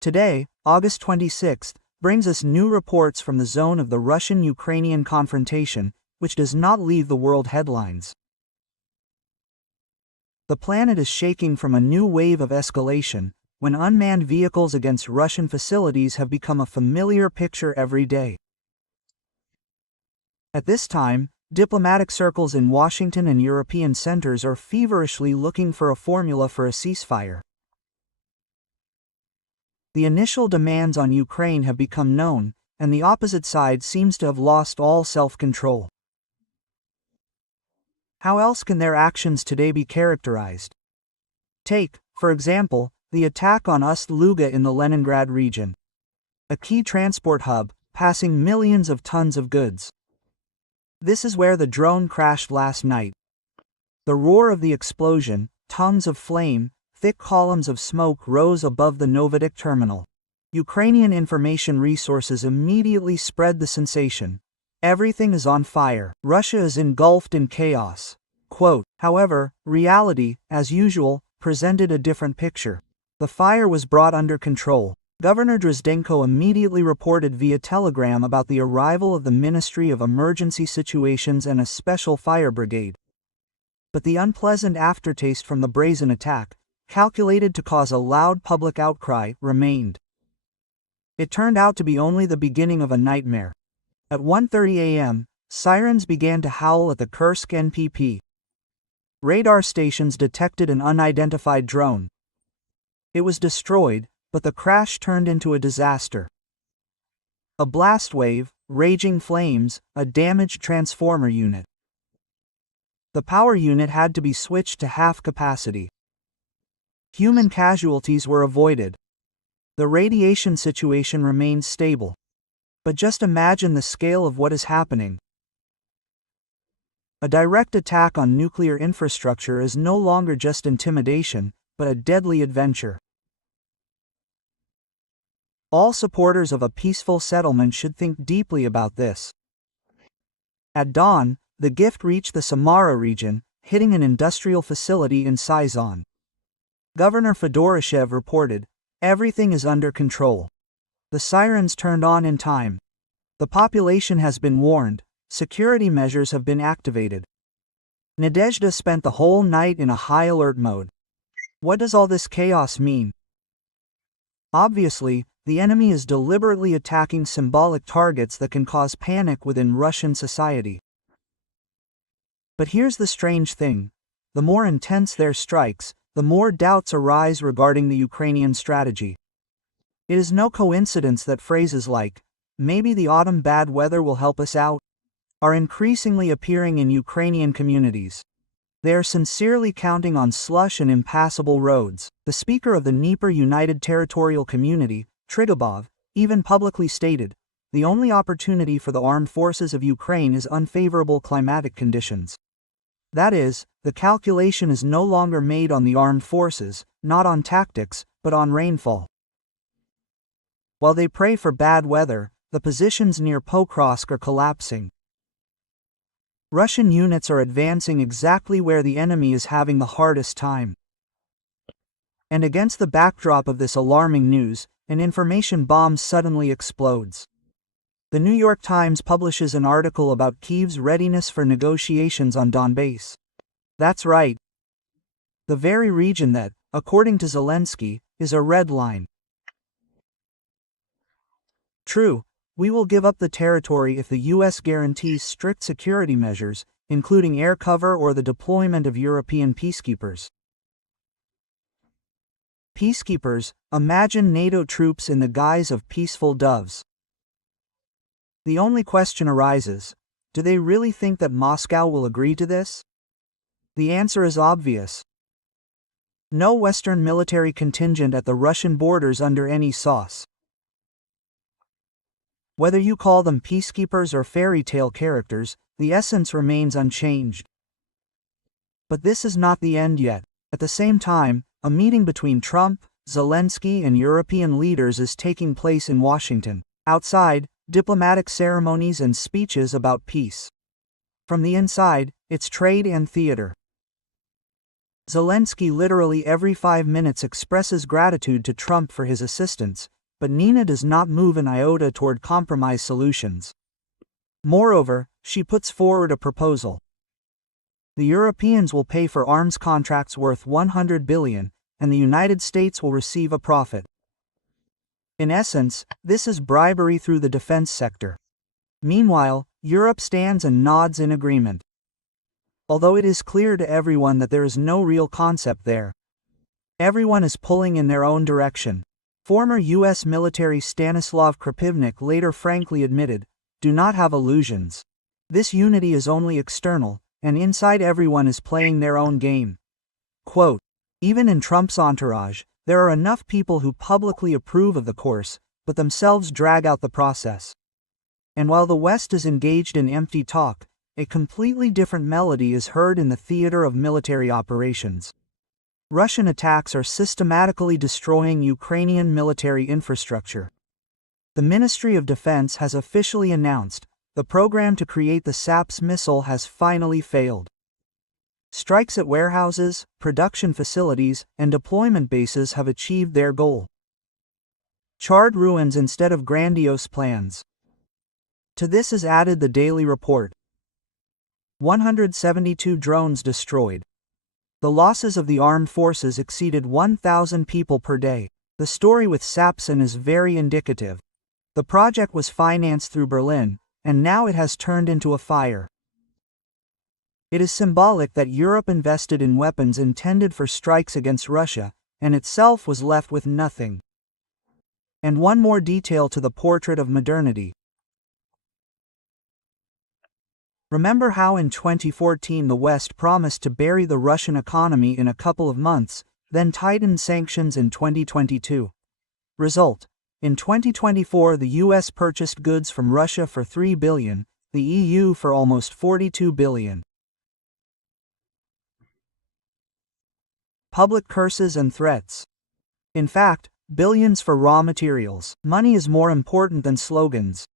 Today, August 26, brings us new reports from the zone of the Russian-Ukrainian confrontation, which does not leave the world headlines. The planet is shaking from a new wave of escalation, when unmanned vehicles against Russian facilities have become a familiar picture every day. At this time, diplomatic circles in Washington and European centers are feverishly looking for a formula for a ceasefire. The initial demands on Ukraine have become known, and the opposite side seems to have lost all self-control. How else can their actions today be characterized? Take, for example, the attack on Ust-Luga in the Leningrad region. A key transport hub, passing millions of tons of goods. This is where the drone crashed last night. The roar of the explosion, tongues of flame, thick columns of smoke rose above the Novodik terminal. Ukrainian information resources immediately spread the sensation. Everything is on fire. Russia is engulfed in chaos. Quote, however, reality, as usual, presented a different picture. The fire was brought under control. Governor Drozdenko immediately reported via telegram about the arrival of the Ministry of Emergency Situations and a special fire brigade. But the unpleasant aftertaste from the brazen attack, calculated to cause a loud public outcry, remained. It turned out to be only the beginning of a nightmare. At 1:30 a.m., sirens began to howl at the Kursk NPP. Radar stations detected an unidentified drone. It was destroyed, but the crash turned into a disaster. A blast wave, raging flames, a damaged transformer unit. The power unit had to be switched to half capacity. Human casualties were avoided. The radiation situation remained stable. But just imagine the scale of what is happening. A direct attack on nuclear infrastructure is no longer just intimidation, but a deadly adventure. All supporters of a peaceful settlement should think deeply about this. At dawn, the gift reached the Samara region, hitting an industrial facility in Syzran. Governor Fedorashev reported, "Everything is under control. The sirens turned on in time. The population has been warned, security measures have been activated." Nadezhda spent the whole night in a high alert mode. What does all this chaos mean? Obviously, the enemy is deliberately attacking symbolic targets that can cause panic within Russian society. But here's the strange thing. The more intense their strikes, the more doubts arise regarding the Ukrainian strategy. It is no coincidence that phrases like, "Maybe the autumn bad weather will help us out," are increasingly appearing in Ukrainian communities. They are sincerely counting on slush and impassable roads. The speaker of the Dnieper United Territorial Community, Trigobov, even publicly stated, "The only opportunity for the armed forces of Ukraine is unfavorable climatic conditions." That is, the calculation is no longer made on the armed forces, not on tactics, but on rainfall. While they pray for bad weather, the positions near Pokrovsk are collapsing. Russian units are advancing exactly where the enemy is having the hardest time. And against the backdrop of this alarming news, an information bomb suddenly explodes. The New York Times publishes an article about Kyiv's readiness for negotiations on Donbass. That's right. The very region that, according to Zelensky, is a red line. True, we will give up the territory if the U.S. guarantees strict security measures, including air cover or the deployment of European peacekeepers. Peacekeepers, imagine NATO troops in the guise of peaceful doves. The only question arises, do they really think that Moscow will agree to this? The answer is obvious. No Western military contingent at the Russian borders under any sauce. Whether you call them peacekeepers or fairy tale characters, the essence remains unchanged. But this is not the end yet. At the same time, a meeting between Trump, Zelensky, and European leaders is taking place in Washington. Outside, diplomatic ceremonies and speeches about peace. From the inside, it's trade and theater. Zelensky literally every 5 minutes expresses gratitude to Trump for his assistance, but Nina does not move an iota toward compromise solutions. Moreover, she puts forward a proposal. The Europeans will pay for arms contracts worth $100 billion, and the United States will receive a profit. In essence, this is bribery through the defense sector. Meanwhile, Europe stands and nods in agreement. Although it is clear to everyone that there is no real concept there. Everyone is pulling in their own direction. Former U.S. military Stanislav Krapivnik later frankly admitted, "Do not have illusions. This unity is only external, and inside everyone is playing their own game." Quote, "Even in Trump's entourage, there are enough people who publicly approve of the course, but themselves drag out the process. And while the West is engaged in empty talk, a completely different melody is heard in the theater of military operations. Russian attacks are systematically destroying Ukrainian military infrastructure. The Ministry of Defense has officially announced, the program to create the SAPS missile has finally failed. Strikes at warehouses, production facilities, and deployment bases have achieved their goal. Charred ruins instead of grandiose plans. To this is added the daily report. 172 drones destroyed. The losses of the armed forces exceeded 1,000 people per day. The story with Sapson is very indicative. The project was financed through Berlin, and now it has turned into a fire. It is symbolic that Europe invested in weapons intended for strikes against Russia, and itself was left with nothing. And one more detail to the portrait of modernity. Remember how in 2014 the West promised to bury the Russian economy in a couple of months, then tightened sanctions in 2022. Result: in 2024 the US purchased goods from Russia for $3 billion, the EU for almost $42 billion. Public curses and threats. In fact, billions for raw materials. Money is more important than slogans.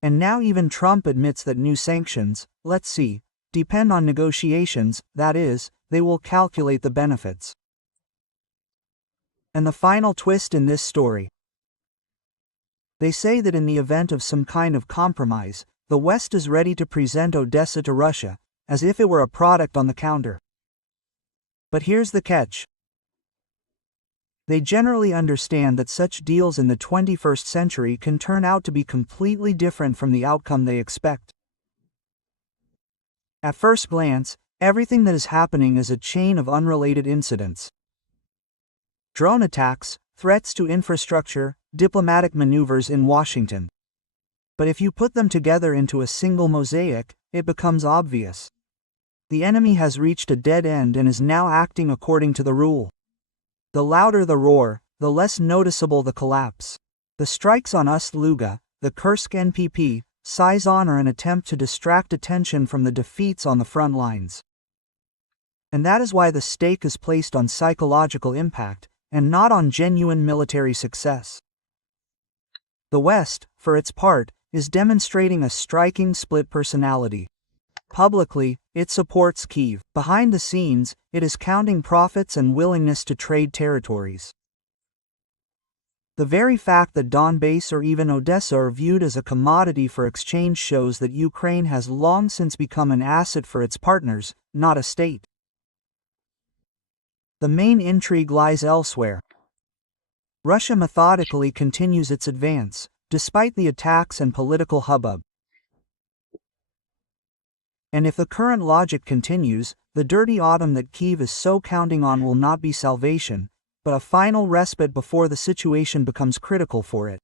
And now even Trump admits that new sanctions, let's see, depend on negotiations, that is, they will calculate the benefits. And the final twist in this story. They say that in the event of some kind of compromise, the West is ready to present Odessa to Russia, as if it were a product on the counter. But here's the catch. They generally understand that such deals in the 21st century can turn out to be completely different from the outcome they expect. At first glance, everything that is happening is a chain of unrelated incidents. Drone attacks, threats to infrastructure, diplomatic maneuvers in Washington. But if you put them together into a single mosaic, it becomes obvious. The enemy has reached a dead end and is now acting according to the rule. The louder the roar, the less noticeable the collapse. The strikes on Ust-Luga, the Kursk NPP, Syzran are an attempt to distract attention from the defeats on the front lines. And that is why the stake is placed on psychological impact, and not on genuine military success. The West, for its part, is demonstrating a striking split personality. Publicly, it supports Kyiv. Behind the scenes, it is counting profits and willingness to trade territories. The very fact that Donbass or even Odessa are viewed as a commodity for exchange shows that Ukraine has long since become an asset for its partners, not a state. The main intrigue lies elsewhere. Russia methodically continues its advance, despite the attacks and political hubbub. And if the current logic continues, the dirty autumn that Kyiv is so counting on will not be salvation, but a final respite before the situation becomes critical for it.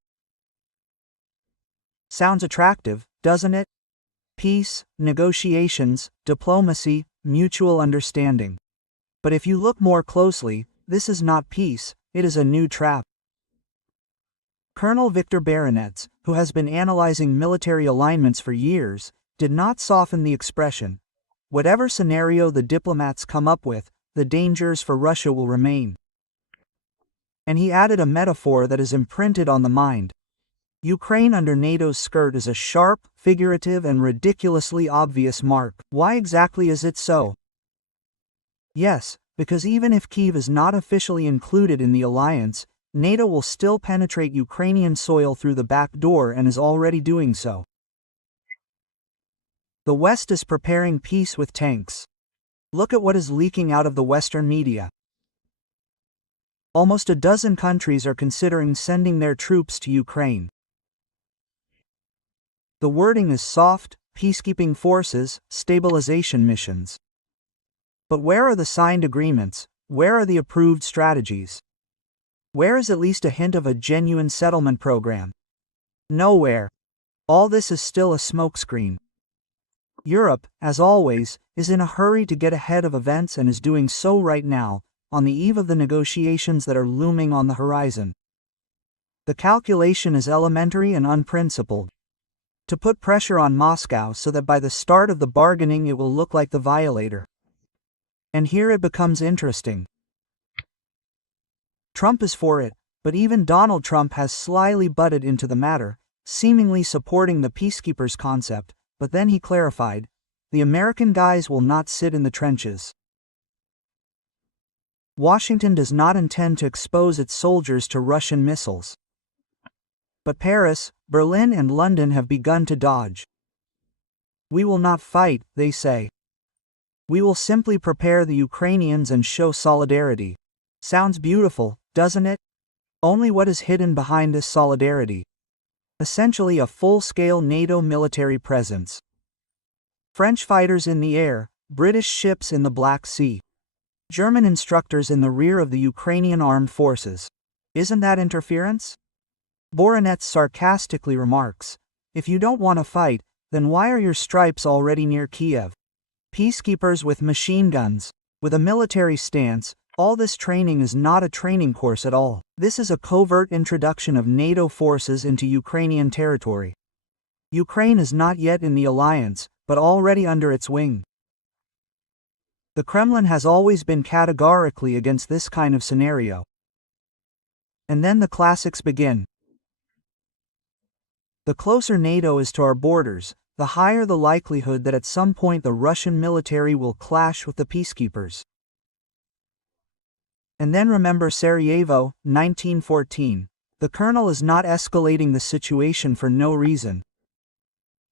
Sounds attractive, doesn't it? Peace, negotiations, diplomacy, mutual understanding. But if you look more closely, this is not peace, it is a new trap. Colonel Viktor Baranets, who has been analyzing military alignments for years, did not soften the expression. Whatever scenario the diplomats come up with, the dangers for Russia will remain. And he added a metaphor that is imprinted on the mind. Ukraine under NATO's skirt is a sharp, figurative and ridiculously obvious mark. Why exactly is it so? Yes, because even if Kyiv is not officially included in the alliance, NATO will still penetrate Ukrainian soil through the back door and is already doing so. The West is preparing peace with tanks. Look at what is leaking out of the Western media. Almost a dozen countries are considering sending their troops to Ukraine. The wording is soft: peacekeeping forces, stabilization missions. But where are the signed agreements? Where are the approved strategies? Where is at least a hint of a genuine settlement program? Nowhere. All this is still a smokescreen. Europe, as always, is in a hurry to get ahead of events and is doing so right now, on the eve of the negotiations that are looming on the horizon. The calculation is elementary and unprincipled. To put pressure on Moscow so that by the start of the bargaining it will look like the violator. And here it becomes interesting. Trump is for it, but even Donald Trump has slyly butted into the matter, seemingly supporting the peacekeepers concept, but then he clarified, the American guys will not sit in the trenches. Washington does not intend to expose its soldiers to Russian missiles. But Paris, Berlin and London have begun to dodge. We will not fight, they say. We will simply prepare the Ukrainians and show solidarity. Sounds beautiful, doesn't it? Only what is hidden behind this solidarity? Essentially a full-scale NATO military presence. French fighters in the air, British ships in the Black Sea. German instructors in the rear of the Ukrainian armed forces. Isn't that interference? Voronets sarcastically remarks, if you don't want to fight, then why are your stripes already near Kyiv? Peacekeepers with machine guns, with a military stance, all this training is not a training course at all. This is a covert introduction of NATO forces into Ukrainian territory. Ukraine is not yet in the alliance, but already under its wing. The Kremlin has always been categorically against this kind of scenario. And then the classics begin. The closer NATO is to our borders, the higher the likelihood that at some point the Russian military will clash with the peacekeepers. And then remember Sarajevo, 1914. The colonel is not escalating the situation for no reason.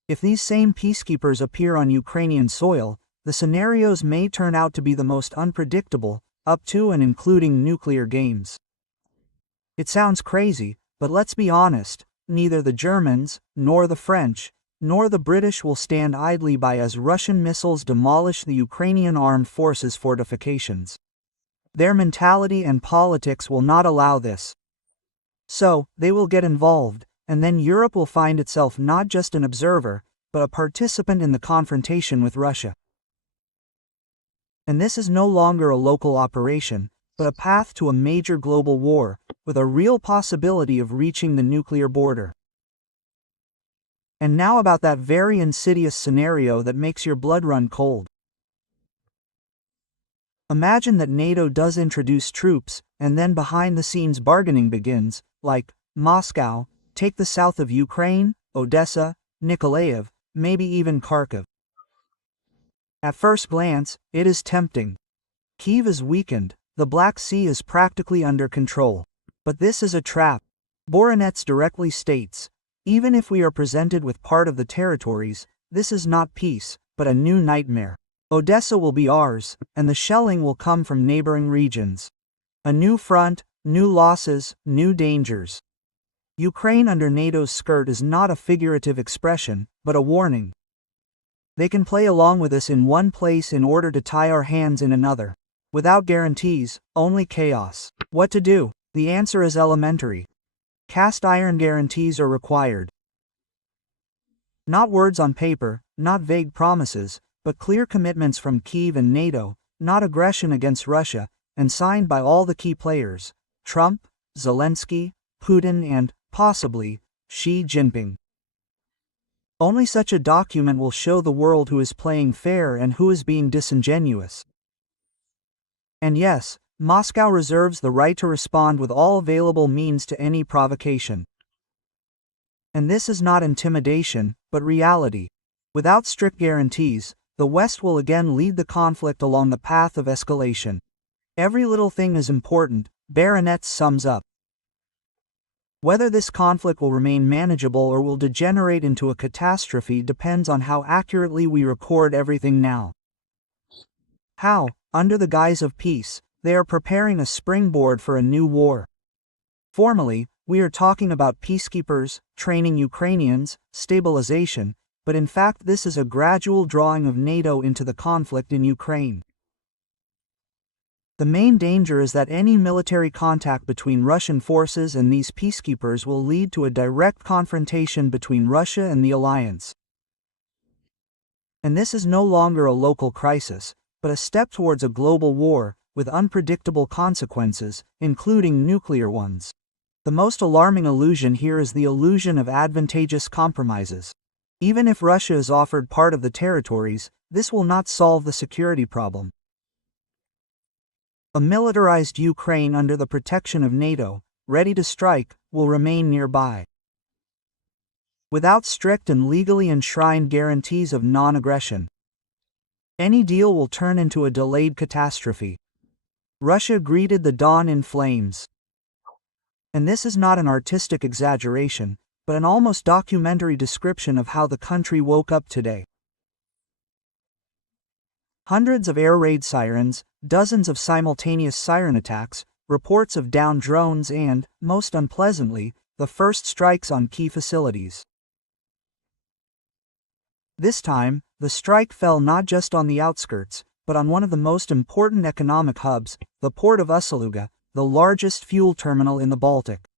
If these same peacekeepers appear on Ukrainian soil, the scenarios may turn out to be the most unpredictable, up to and including nuclear games. It sounds crazy, but let's be honest, neither the Germans, nor the French, nor the British will stand idly by as Russian missiles demolish the Ukrainian armed forces' fortifications. Their mentality and politics will not allow this. So, they will get involved, and then Europe will find itself not just an observer, but a participant in the confrontation with Russia. And this is no longer a local operation, but a path to a major global war, with a real possibility of reaching the nuclear border. And now about that very insidious scenario that makes your blood run cold. Imagine that NATO does introduce troops, and then behind-the-scenes bargaining begins, like, Moscow, take the south of Ukraine, Odessa, Nikolaev, maybe even Kharkiv. At first glance, it is tempting. Kyiv is weakened, the Black Sea is practically under control. But this is a trap. Voronets directly states, even if we are presented with part of the territories, this is not peace, but a new nightmare. Odessa will be ours, and the shelling will come from neighboring regions. A new front, new losses, new dangers. Ukraine under NATO's skirt is not a figurative expression, but a warning. They can play along with us in one place in order to tie our hands in another. Without guarantees, only chaos. What to do? The answer is elementary. Cast iron guarantees are required. Not words on paper, not vague promises, but clear commitments from Kyiv and NATO, not aggression against Russia, and signed by all the key players, Trump, Zelensky, Putin and, possibly, Xi Jinping. Only such a document will show the world who is playing fair and who is being disingenuous. And yes, Moscow reserves the right to respond with all available means to any provocation. And this is not intimidation, but reality. Without strict guarantees, the West will again lead the conflict along the path of escalation. Every little thing is important, Baronet sums up. Whether this conflict will remain manageable or will degenerate into a catastrophe depends on how accurately we record everything now. How, under the guise of peace, they are preparing a springboard for a new war. Formally, we are talking about peacekeepers, training Ukrainians, stabilization, but in fact this is a gradual drawing of NATO into the conflict in Ukraine. The main danger is that any military contact between Russian forces and these peacekeepers will lead to a direct confrontation between Russia and the alliance. And this is no longer a local crisis, but a step towards a global war, with unpredictable consequences, including nuclear ones. The most alarming illusion here is the illusion of advantageous compromises. Even if Russia is offered part of the territories, this will not solve the security problem. A militarized Ukraine under the protection of NATO, ready to strike, will remain nearby. Without strict and legally enshrined guarantees of non-aggression, any deal will turn into a delayed catastrophe. Russia greeted the dawn in flames. And this is not an artistic exaggeration, but an almost documentary description of how the country woke up today. Hundreds of air raid sirens, dozens of simultaneous siren attacks, reports of downed drones and, most unpleasantly, the first strikes on key facilities. This time, the strike fell not just on the outskirts, but on one of the most important economic hubs, the port of Ust-Luga, the largest fuel terminal in the Baltic.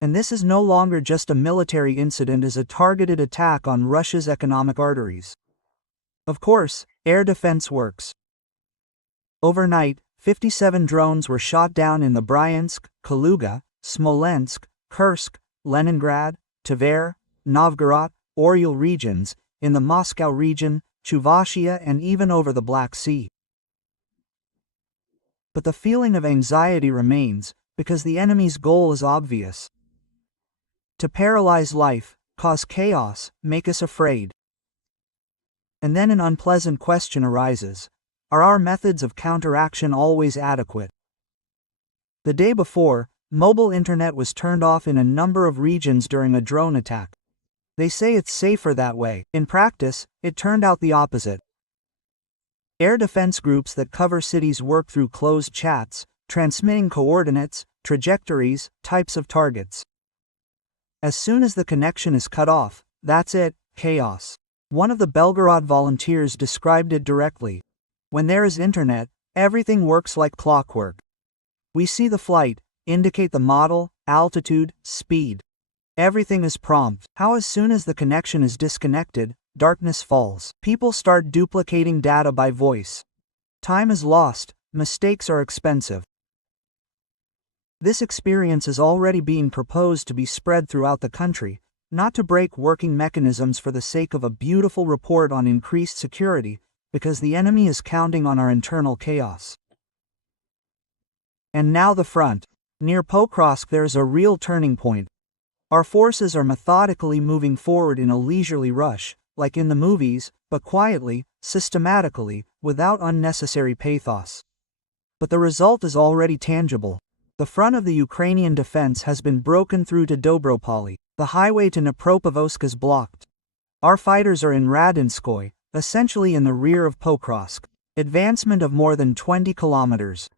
And this is no longer just a military incident as a targeted attack on Russia's economic arteries. Of course, air defense works. Overnight, 57 drones were shot down in the Bryansk, Kaluga, Smolensk, Kursk, Leningrad, Tver, Novgorod, Oryol regions, in the Moscow region, Chuvashia and even over the Black Sea. But the feeling of anxiety remains, because the enemy's goal is obvious. To paralyze life, cause chaos, make us afraid. And then an unpleasant question arises. Are our methods of counteraction always adequate? The day before, mobile internet was turned off in a number of regions during a drone attack. They say it's safer that way. In practice, it turned out the opposite. Air defense groups that cover cities work through closed chats, transmitting coordinates, trajectories, types of targets. As soon as the connection is cut off, that's it, chaos. One of the Belgorod volunteers described it directly. When there is internet, everything works like clockwork. We see the flight, indicate the model, altitude, speed. Everything is prompt. How as soon as the connection is disconnected, darkness falls. People start duplicating data by voice. Time is lost, mistakes are expensive. This experience is already being proposed to be spread throughout the country, not to break working mechanisms for the sake of a beautiful report on increased security, because the enemy is counting on our internal chaos. And now the front. Near Pokrovsk there is a real turning point. Our forces are methodically moving forward in a leisurely rush, like in the movies, but quietly, systematically, without unnecessary pathos. But the result is already tangible. The front of the Ukrainian defense has been broken through to Dobropoli. The highway to Dnipropetrovsk is blocked. Our fighters are in Radinskoye, essentially in the rear of Pokrovsk. Advancement of more than 20 kilometers.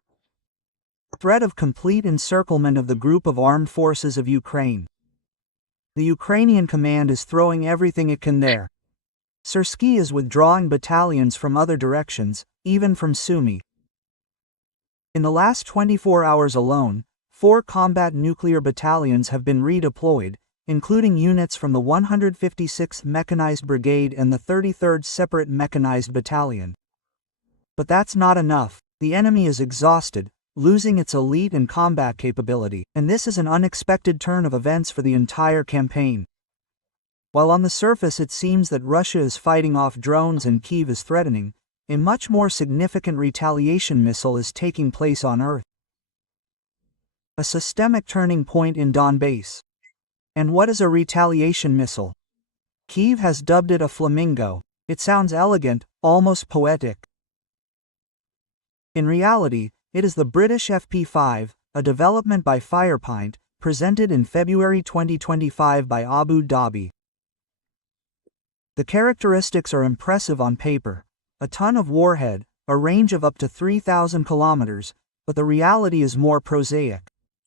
Threat of complete encirclement of the group of armed forces of Ukraine. The Ukrainian command is throwing everything it can there. Syrsky is withdrawing battalions from other directions, even from Sumy. In the last 24 hours alone, 4 combat nuclear battalions have been redeployed, including units from the 156th Mechanized Brigade and the 33rd Separate Mechanized Battalion. But that's not enough. The enemy is exhausted, losing its elite and combat capability, and this is an unexpected turn of events for the entire campaign. While on the surface it seems that Russia is fighting off drones and Kyiv is threatening, a much more significant retaliation missile is taking place on Earth. A systemic turning point in Donbass. And what is a retaliation missile? Kyiv has dubbed it a flamingo. It sounds elegant, almost poetic. In reality, it is the British FP5, a development by Firepint, presented in February 2025 by Abu Dhabi. The characteristics are impressive on paper. A ton of warhead, a range of up to 3,000 kilometers, but the reality is more prosaic.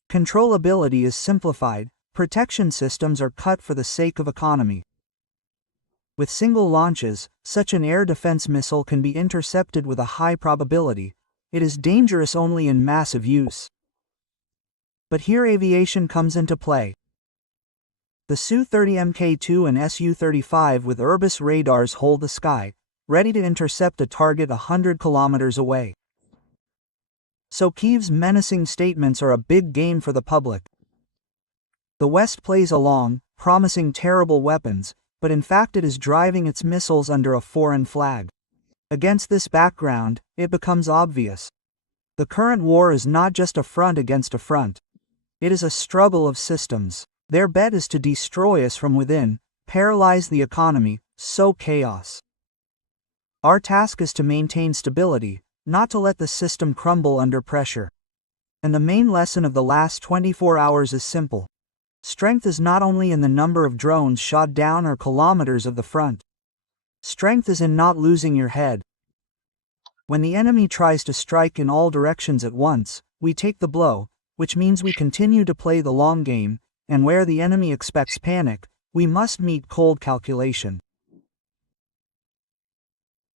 Controllability is simplified, protection systems are cut for the sake of economy. With single launches, such an air defense missile can be intercepted with a high probability. It is dangerous only in massive use. But here aviation comes into play. The Su-30 Mk2 and Su-35 with Airbus radars hold the sky, ready to intercept a target 100 kilometers away. So Kyiv's menacing statements are a big game for the public. The West plays along, promising terrible weapons, but in fact it is driving its missiles under a foreign flag. Against this background, it becomes obvious. The current war is not just a front against a front. It is a struggle of systems. Their bet is to destroy us from within, paralyze the economy, sow chaos. Our task is to maintain stability, not to let the system crumble under pressure. And the main lesson of the last 24 hours is simple. Strength is not only in the number of drones shot down or kilometers of the front. Strength is in not losing your head. When the enemy tries to strike in all directions at once, we take the blow, which means we continue to play the long game, and where the enemy expects panic, we must meet cold calculation.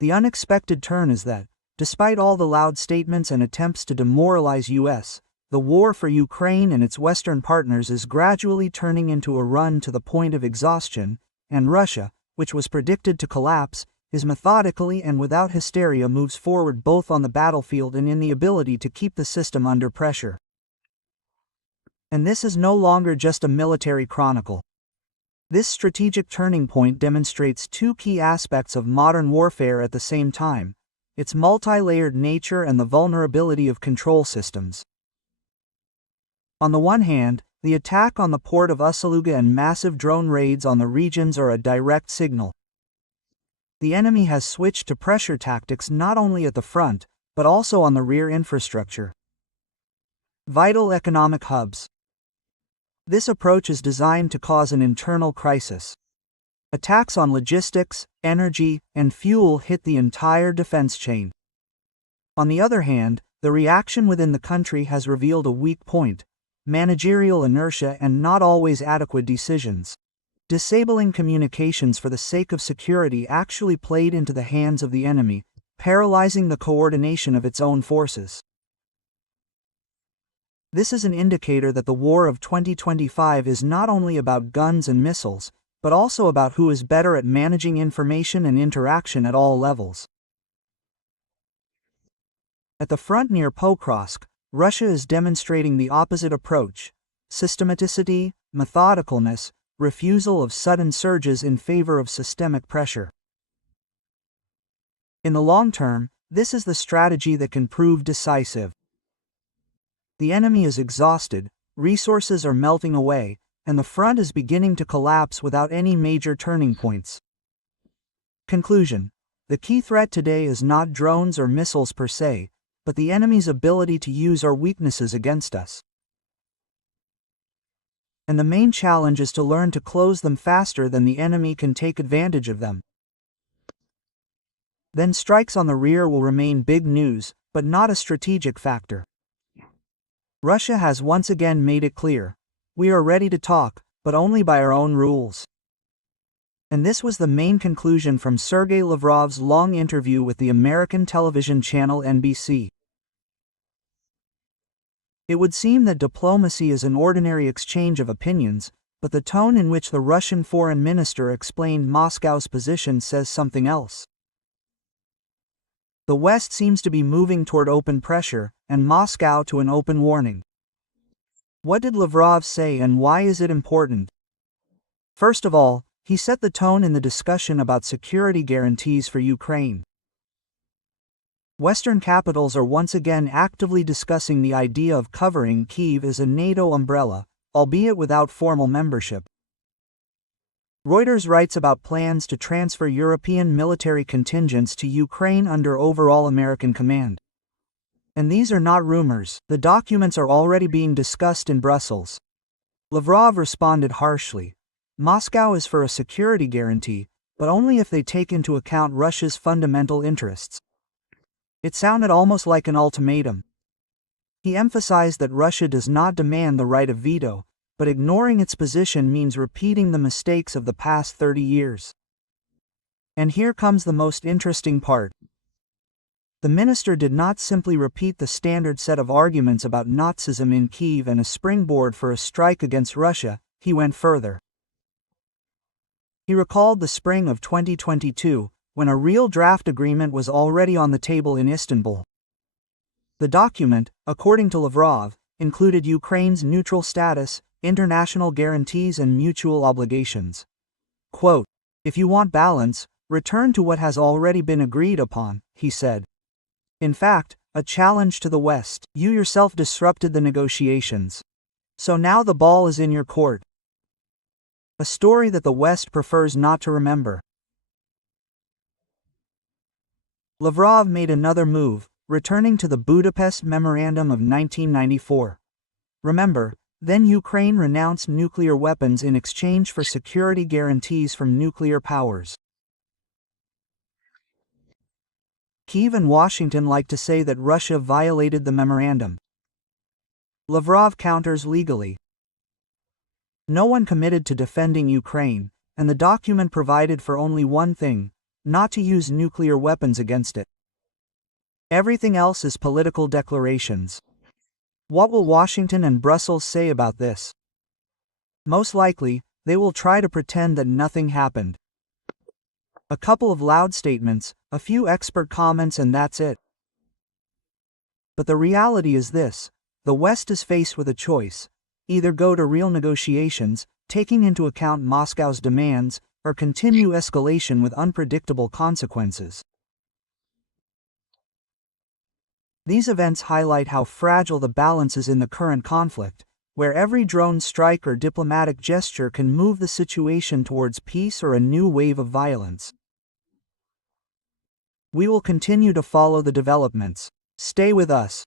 The unexpected turn is that, despite all the loud statements and attempts to demoralize US, the war for Ukraine and its Western partners is gradually turning into a run to the point of exhaustion, and Russia, which was predicted to collapse, is methodically and without hysteria moves forward both on the battlefield and in the ability to keep the system under pressure. And this is no longer just a military chronicle. This strategic turning point demonstrates two key aspects of modern warfare at the same time: its multi-layered nature and the vulnerability of control systems. On the one hand, the attack on the port of Ust-Luga and massive drone raids on the regions are a direct signal. The enemy has switched to pressure tactics not only at the front, but also on the rear infrastructure. Vital economic hubs. This approach is designed to cause an internal crisis. Attacks on logistics, energy, and fuel hit the entire defense chain. On the other hand, the reaction within the country has revealed a weak point: managerial inertia and not always adequate decisions. Disabling communications for the sake of security actually played into the hands of the enemy, paralyzing the coordination of its own forces. This is an indicator that the war of 2025 is not only about guns and missiles, but also about who is better at managing information and interaction at all levels. At the front near Pokrovsk, Russia is demonstrating the opposite approach: systematicity, methodicalness, refusal of sudden surges in favor of systemic pressure. In the long term, this is the strategy that can prove decisive. The enemy is exhausted, resources are melting away, and the front is beginning to collapse without any major turning points. Conclusion: the key threat today is not drones or missiles per se, but the enemy's ability to use our weaknesses against us. And the main challenge is to learn to close them faster than the enemy can take advantage of them. Then strikes on the rear will remain big news, but not a strategic factor. Russia has once again made it clear: we are ready to talk, but only by our own rules. And this was the main conclusion from Sergei Lavrov's long interview with the American television channel NBC. It would seem that diplomacy is an ordinary exchange of opinions, but the tone in which the Russian foreign minister explained Moscow's position says something else. The West seems to be moving toward open pressure, and Moscow to an open warning. What did Lavrov say and why is it important? First of all, he set the tone in the discussion about security guarantees for Ukraine. Western capitals are once again actively discussing the idea of covering Kyiv as a NATO umbrella, albeit without formal membership. Reuters writes about plans to transfer European military contingents to Ukraine under overall American command. And these are not rumors, the documents are already being discussed in Brussels. Lavrov responded harshly. Moscow is for a security guarantee, but only if they take into account Russia's fundamental interests. It sounded almost like an ultimatum. He emphasized that Russia does not demand the right of veto, but ignoring its position means repeating the mistakes of the past 30 years. And here comes the most interesting part. The minister did not simply repeat the standard set of arguments about Nazism in Kyiv and a springboard for a strike against Russia, he went further. He recalled the spring of 2022, when a real draft agreement was already on the table in Istanbul. The document, according to Lavrov, included Ukraine's neutral status, international guarantees and mutual obligations. Quote, "If you want balance, return to what has already been agreed upon," he said. In fact, a challenge to the West. You yourself disrupted the negotiations. So now the ball is in your court. A story that the West prefers not to remember. Lavrov made another move, returning to the Budapest Memorandum of 1994. Remember, then Ukraine renounced nuclear weapons in exchange for security guarantees from nuclear powers. Kyiv and Washington like to say that Russia violated the memorandum. Lavrov counters legally. No one committed to defending Ukraine, and the document provided for only one thing: not to use nuclear weapons against it. Everything else is political declarations. What will Washington and Brussels say about this? Most likely, they will try to pretend that nothing happened. A couple of loud statements, a few expert comments, and that's it. But the reality is this: the West is faced with a choice: either go to real negotiations, taking into account Moscow's demands, or continue escalation with unpredictable consequences. These events highlight how fragile the balance is in the current conflict, where every drone strike or diplomatic gesture can move the situation towards peace or a new wave of violence. We will continue to follow the developments. Stay with us.